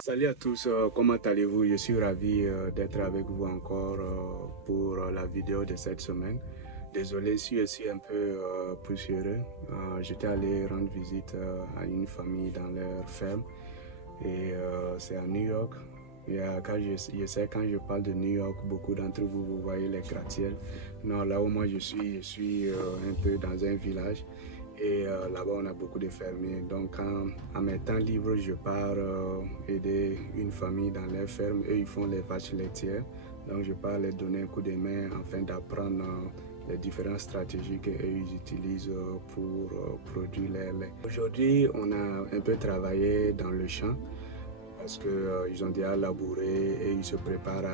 Salut à tous, comment allez-vous? Je suis ravi d'être avec vous encore pour la vidéo de cette semaine. Désolé si je suis un peu poussiéreux. J'étais allé rendre visite à une famille dans leur ferme et c'est à New York. Et quand je sais, quand je parle de New York, beaucoup d'entre vous, vous voyez les gratte-ciels. Non, là où moi je suis un peu dans un village. Et là-bas, on a beaucoup de fermiers. Donc, à mes temps libres, je pars aider une famille dans leur ferme. Eux, ils font les vaches laitières. Donc, je pars les donner un coup de main afin d'apprendre les différentes stratégies qu'eux ils utilisent pour produire leur lait. Aujourd'hui, on a un peu travaillé dans le champ parce qu'ils ont déjà labouré et ils se préparent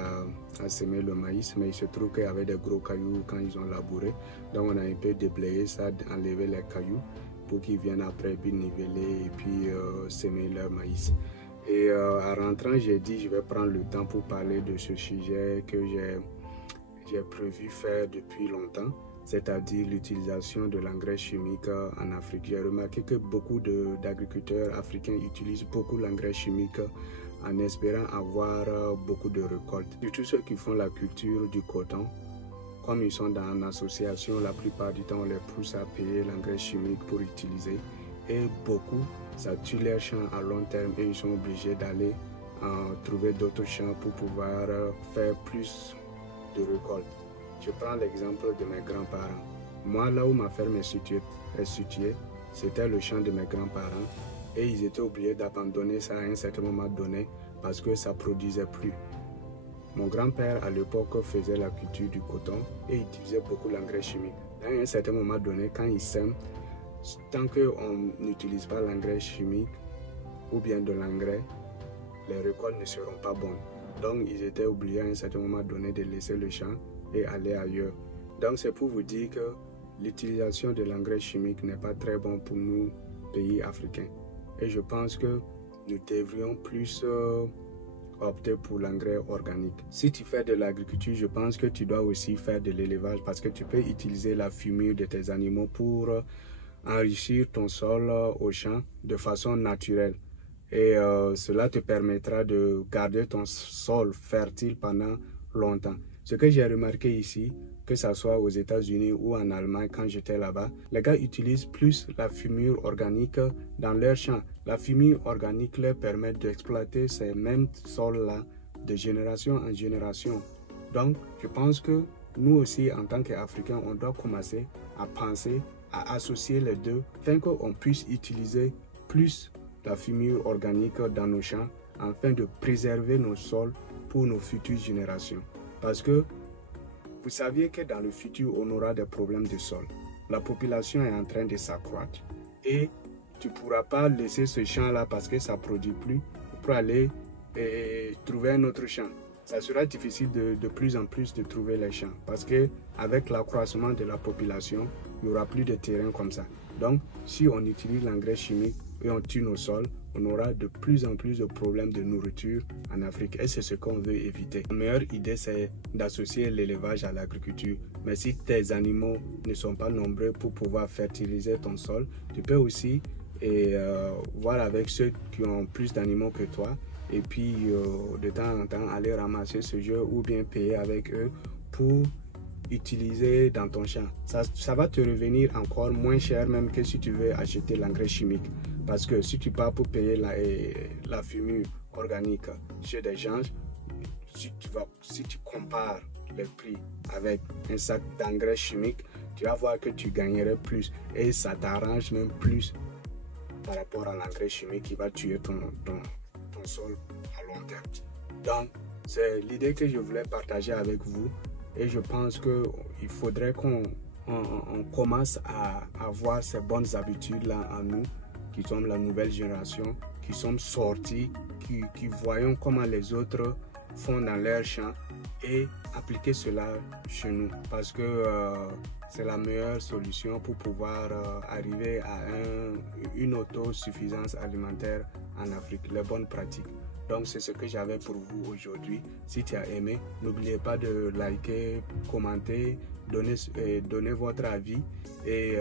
à semer le maïs, mais il se trouve qu'il y avait des gros cailloux quand ils ont labouré. Donc on a un peu déblayé ça, enlevé les cailloux pour qu'ils viennent après puis niveler et puis semer leur maïs. Et en rentrant, j'ai dit je vais prendre le temps pour parler de ce sujet que j'ai prévu faire depuis longtemps, c'est-à-dire l'utilisation de l'engrais chimique en Afrique. J'ai remarqué que beaucoup d'agriculteurs africains utilisent beaucoup l'engrais chimique en espérant avoir beaucoup de récoltes. Surtout ceux qui font la culture du coton, comme ils sont dans association, la plupart du temps on les pousse à payer l'engrais chimique pour utiliser. Et beaucoup, ça tue leurs champs à long terme et ils sont obligés d'aller trouver d'autres champs pour pouvoir faire plus de récoltes. Je prends l'exemple de mes grands-parents. Moi, là où ma ferme est située, c'était le champ de mes grands-parents et ils étaient obligés d'abandonner ça à un certain moment donné parce que ça ne produisait plus. Mon grand-père, à l'époque, faisait la culture du coton et il utilisait beaucoup l'engrais chimique. À un certain moment donné, quand il sème, tant qu'on n'utilise pas l'engrais chimique ou bien de l'engrais, les récoltes ne seront pas bonnes. Donc, ils étaient obligés à un certain moment donné de laisser le champ et aller ailleurs. Donc, c'est pour vous dire que l'utilisation de l'engrais chimique n'est pas très bon pour nous, pays africains. Et je pense que nous devrions plus opter pour l'engrais organique. Si tu fais de l'agriculture, je pense que tu dois aussi faire de l'élevage parce que tu peux utiliser la fumure de tes animaux pour enrichir ton sol au champ de façon naturelle. Et cela te permettra de garder ton sol fertile pendant longtemps. Ce que j'ai remarqué ici, que ce soit aux États-Unis ou en Allemagne quand j'étais là-bas, les gars utilisent plus la fumure organique dans leurs champs. La fumure organique leur permet d'exploiter ces mêmes sols-là de génération en génération. Donc, je pense que nous aussi, en tant qu'Africains, on doit commencer à penser, à associer les deux, afin qu'on puisse utiliser plus la fumure organique dans nos champs afin de préserver nos sols pour nos futures générations. Parce que vous saviez que dans le futur, on aura des problèmes de sol. La population est en train de s'accroître et tu ne pourras pas laisser ce champ-là parce que ça ne produit plus pour aller trouver un autre champ. Ça sera difficile de plus en plus de trouver les champs parce qu'avec l'accroissement de la population, il n'y aura plus de terrain comme ça. Donc, si on utilise l'engrais chimique et on tue nos sols, on aura de plus en plus de problèmes de nourriture en Afrique et c'est ce qu'on veut éviter. La meilleure idée, c'est d'associer l'élevage à l'agriculture. Mais si tes animaux ne sont pas nombreux pour pouvoir fertiliser ton sol, tu peux aussi voir avec ceux qui ont plus d'animaux que toi et puis de temps en temps aller ramasser ce jeu ou bien payer avec eux pour utiliser dans ton champ. Ça va te revenir encore moins cher même que si tu veux acheter l'engrais chimique. Parce que si tu pars pour payer la fumure organique chez des gens, si tu compares les prix avec un sac d'engrais chimique, tu vas voir que tu gagnerais plus et ça t'arrange même plus par rapport à l'engrais chimique qui va tuer ton sol à long terme. Donc, c'est l'idée que je voulais partager avec vous et je pense qu'il faudrait qu'on commence à avoir ces bonnes habitudes-là en nous, qui sommes la nouvelle génération, qui sommes sortis, qui voyons comment les autres font dans leur champ et appliquer cela chez nous parce que c'est la meilleure solution pour pouvoir arriver à une autosuffisance alimentaire en Afrique, les bonnes pratiques. Donc c'est ce que j'avais pour vous aujourd'hui. Si tu as aimé, n'oubliez pas de liker, commenter, donner votre avis et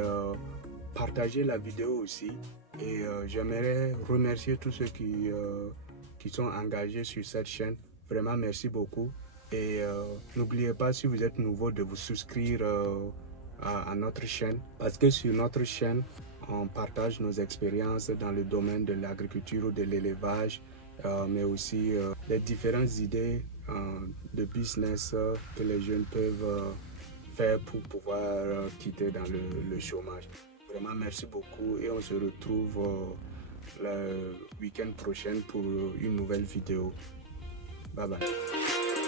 partager la vidéo aussi. Et j'aimerais remercier tous ceux qui sont engagés sur cette chaîne. Vraiment, merci beaucoup. Et n'oubliez pas, si vous êtes nouveau, de vous souscrire à notre chaîne. Parce que sur notre chaîne, on partage nos expériences dans le domaine de l'agriculture ou de l'élevage, mais aussi les différentes idées de business que les jeunes peuvent faire pour pouvoir quitter dans le chômage. Vraiment, merci beaucoup et on se retrouve le week-end prochain pour une nouvelle vidéo. Bye bye.